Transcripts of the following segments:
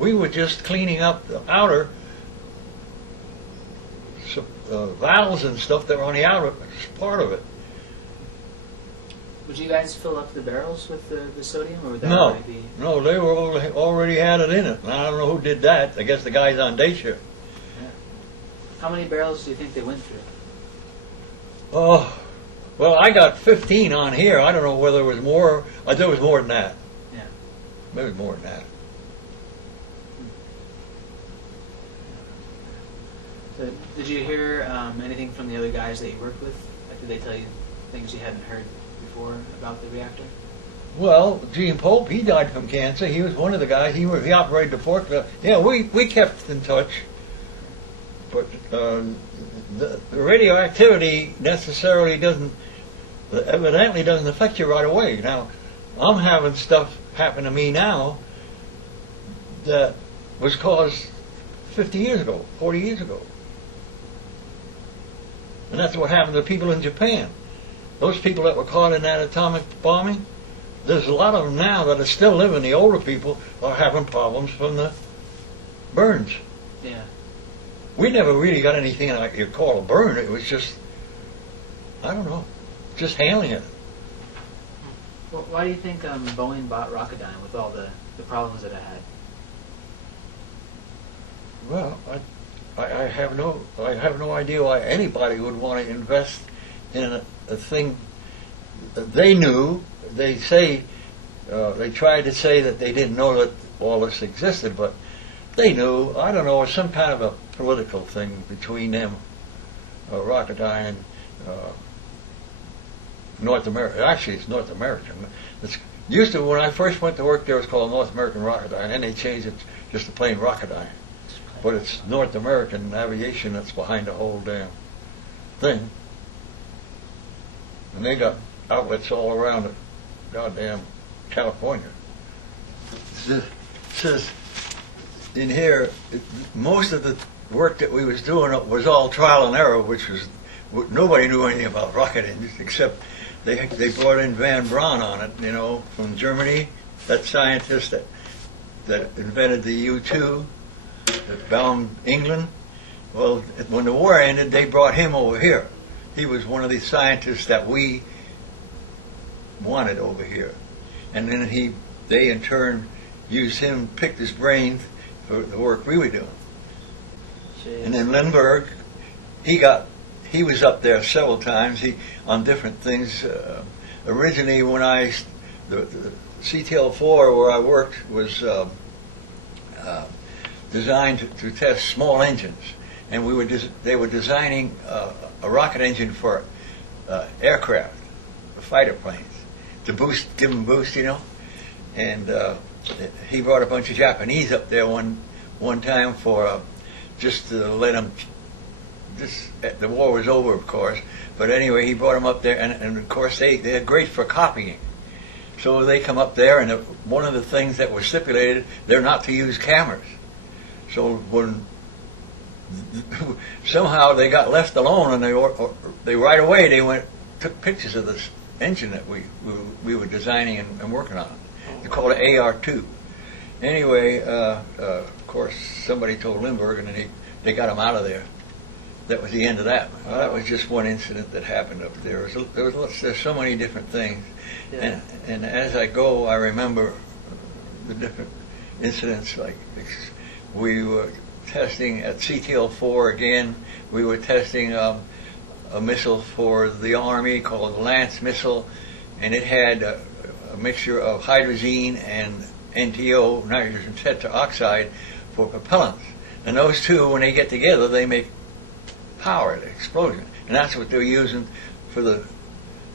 We were just cleaning up the outer valves and stuff that were on the outer part of it. Would you guys fill up the barrels with the sodium, or would that No, already be? no, they were already had it in it. And I don't know who did that. I guess the guys on day shift. Yeah. How many barrels do you think they went through? Oh, well, I got 15 on here. I don't know whether there was more. There was more than that. Yeah. Maybe more than that. So, did you hear anything from the other guys that you worked with? Like, did they tell you things you hadn't heard before about the reactor? Well, Gene Pope, he died from cancer. He was one of the guys. He operated the forklift. Yeah, we kept in touch. But the radioactivity necessarily evidently doesn't affect you right away. Now, I'm having stuff happen to me now that was caused 50 years ago, 40 years ago. And that's what happened to people in Japan. Those people that were caught in that atomic bombing, there's a lot of them now that are still living. The older people are having problems from the burns. Yeah. We never really got anything like you'd call a burn. It was just, I don't know, just handling it. Well, why do you think Boeing bought Rocketdyne with all the problems that it had? Well, I have no idea why anybody would want to invest in a thing that they knew. They say they tried to say that they didn't know that all this existed, but they knew. I don't know, some kind of a political thing between them, Rocketdyne and North America. Actually, it's North American. It's used to, when I first went to work there, it was called North American Rocketdyne, and then they changed it just to plain Rocketdyne. But it's North American Aviation that's behind the whole damn thing. And they got outlets all around the goddamn California. It says in here, most of the work that we was doing was all trial and error, which was, nobody knew anything about rocket engines except they brought in Van Braun on it, you know, from Germany, that scientist that invented the U-2, that bound England. Well, when the war ended, they brought him over here. He was one of the scientists that we wanted over here. And then they in turn used him, picked his brain for the work we were doing. Jeez. And then Lindbergh, he was up there several times on different things. Originally, when the CTL-4 where I worked was designed to test small engines, and they were designing a rocket engine for aircraft, fighter planes, to give them boost, you know. And he brought a bunch of Japanese up there one time for just to let them. The war was over, of course, but anyway, he brought them up there, and of course they're great for copying. So they come up there, and one of the things that was stipulated, they're not to use cameras. So when somehow they got left alone, and they right away took pictures of this engine that we were designing and working on. They called it AR-2. Anyway, of course, somebody told Lindbergh, and then they got him out of there. That was the end of that. Well, that was just one incident that happened up there. There's so many different things, yeah. And as I go, I remember the different incidents. Like we were testing at CTL-4 again. We were testing a missile for the Army called the Lance missile, and it had a mixture of hydrazine and NTO, nitrogen tetroxide, for propellants. And those two, when they get together, they make power, the explosion, and that's what they're using for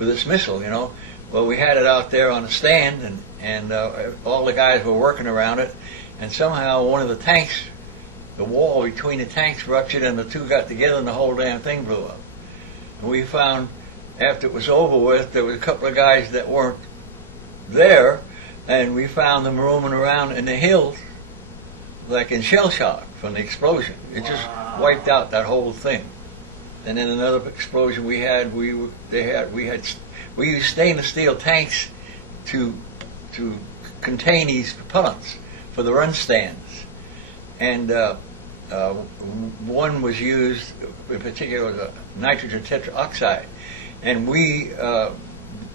this missile, you know. Well, we had it out there on a stand, and all the guys were working around it, and somehow one of the tanks, the wall between the tanks ruptured, and the two got together, and the whole damn thing blew up. And we found, after it was over with, there was a couple of guys that weren't there, and we found them roaming around in the hills, like in shell shock from the explosion. It just wiped out that whole thing. And then another explosion we had, we used stainless steel tanks to contain these propellants for the run stands. and one was used, in particular, was a nitrogen tetroxide, and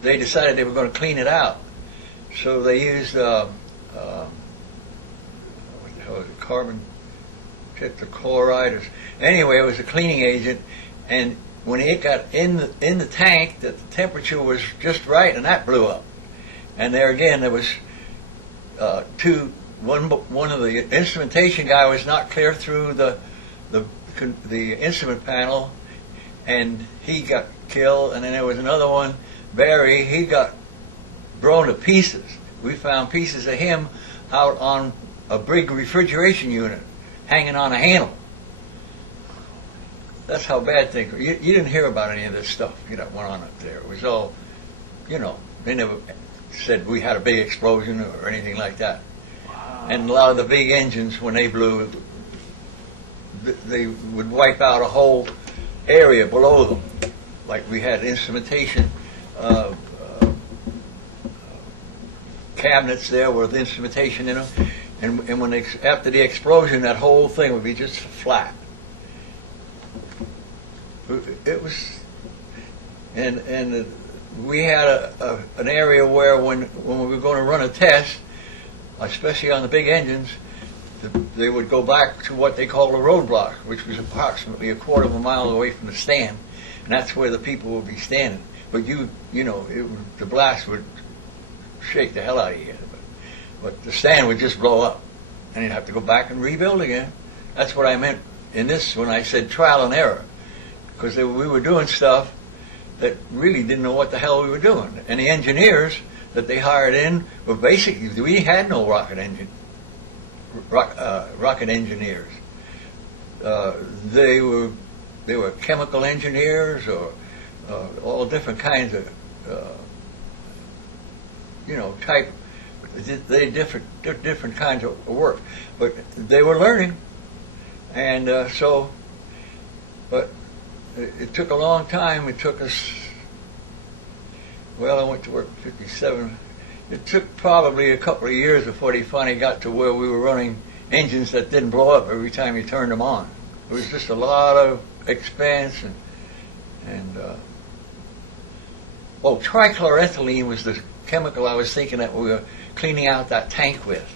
they decided they were going to clean it out, so they used what the hell was it, carbon tetrachloride, anyway, it was a cleaning agent, and when it got in the tank, the temperature was just right, and that blew up. And there again, there was one of the instrumentation guy was not clear through the instrument panel, and he got killed. And then there was another one, Barry. He got blown to pieces. We found pieces of him out on a big refrigeration unit, hanging on a handle. That's how bad things were. You didn't hear about any of this stuff that went on up there. It was all, they never said we had a big explosion or anything like that. Wow. And a lot of the big engines, when they blew, they would wipe out a whole area below them. Like we had instrumentation cabinets there with instrumentation in them. And when after the explosion, that whole thing would be just flat. It was, and we had an area where when we were going to run a test, especially on the big engines, they would go back to what they called a roadblock, which was approximately a quarter of a mile away from the stand, and that's where the people would be standing. But the blast would shake the hell out of you, but the stand would just blow up, and you'd have to go back and rebuild again. That's what I meant in this when I said trial and error. Because we were doing stuff that really didn't know what the hell we were doing. And the engineers that they hired in were basically, we had no rocket engineers. They were chemical engineers or all different kinds of, type. They different kinds of work. But they were learning. And but it took a long time. It took us, I went to work in 57. It took probably a couple of years before they finally got to where we were running engines that didn't blow up every time you turned them on. It was just a lot of expense trichloroethylene was the chemical I was thinking that we were cleaning out that tank with.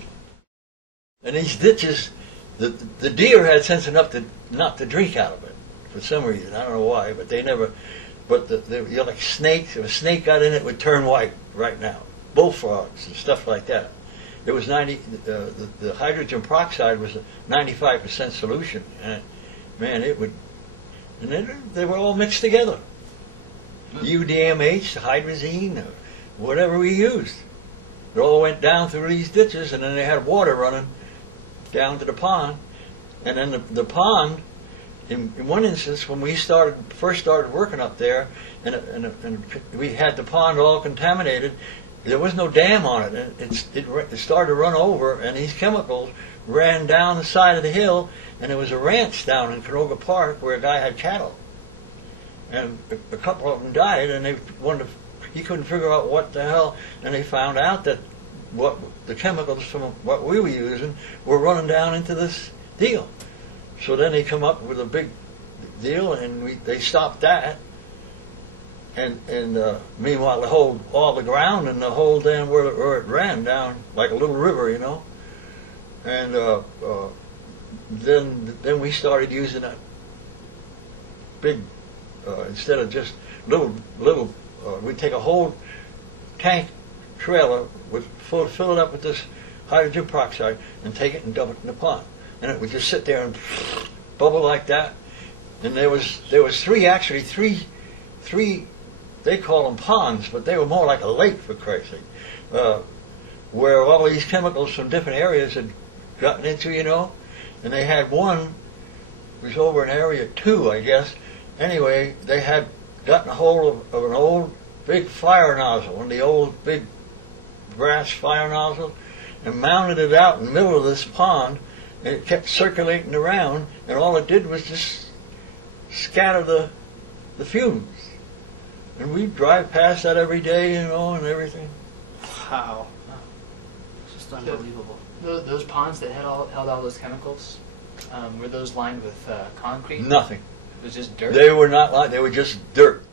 And these ditches, the deer had sense enough not to drink out of it. For some reason, I don't know why, but they never. But you're like snakes. If a snake got in it, it would turn white right now. Bullfrogs and stuff like that. It was the hydrogen peroxide was a 95% solution, and man, it would. And then they were all mixed together. UDMH, hydrazine, or whatever we used. It all went down through these ditches, and then they had water running down to the pond, and then the pond. In one instance, when we first started working up there, and we had the pond all contaminated, there was no dam on it. It started to run over, and these chemicals ran down the side of the hill, and there was a ranch down in Canoga Park where a guy had cattle. And a couple of them died, and he couldn't figure out what the hell, and they found out that the chemicals from what we were using were running down into this deal. So then they come up with a big deal, and they stopped that. And meanwhile, all the ground and the whole dam where it ran down like a little river, And then we started using that big instead of just little. We'd take a whole tank trailer, fill it up with this hydrogen peroxide, and take it and dump it in the pond. And it would just sit there and bubble like that. And there was three, they call them ponds, but they were more like a lake, for Christ's sake, where all these chemicals from different areas had gotten into, And they had one, it was over in area 2, I guess. Anyway, they had gotten a hold of an old big fire nozzle, one of the old big brass fire nozzles, and mounted it out in the middle of this pond. And it kept circulating around, and all it did was just scatter the fumes. And we'd drive past that every day, and everything. Wow. It's just unbelievable. Those ponds that held all those chemicals, Were those lined with concrete? Nothing. It was just dirt? They were not lined. They were just dirt.